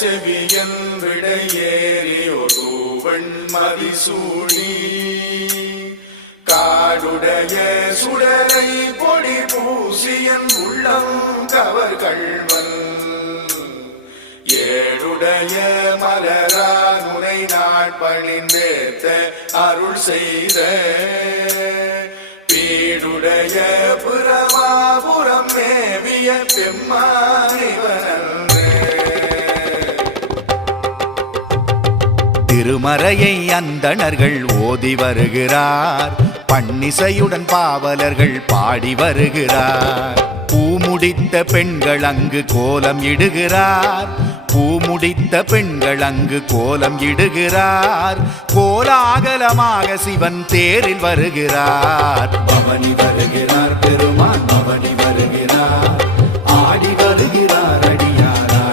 செவியன் விடையேறி ஒருவன் மதிசூடி காடுடைய சுடலை பொடி பூசியன் உள்ளம் கவர் கள்வன். ஏழுடைய மலரால் முனை நாட்பணிந்தேத்த அருள் செய்த. பீடுடைய புறமாபுறம் மேவிய பெம்மானிவனன்றே திருமறையை அந்தணர்கள் ஓதி வருகிறார். பன்னிசையுடன் பாவலர்கள் பாடி வருகிறார். பூமுடித்த பெண்கள் அங்கு கோலம் இடுகிறார். பூமுடித்த பெண்கள் அங்கு கோலம் இடுகிறார். கோலாகலமாக சிவன் தேரில் வருகிறார். பவனி வருகிறார்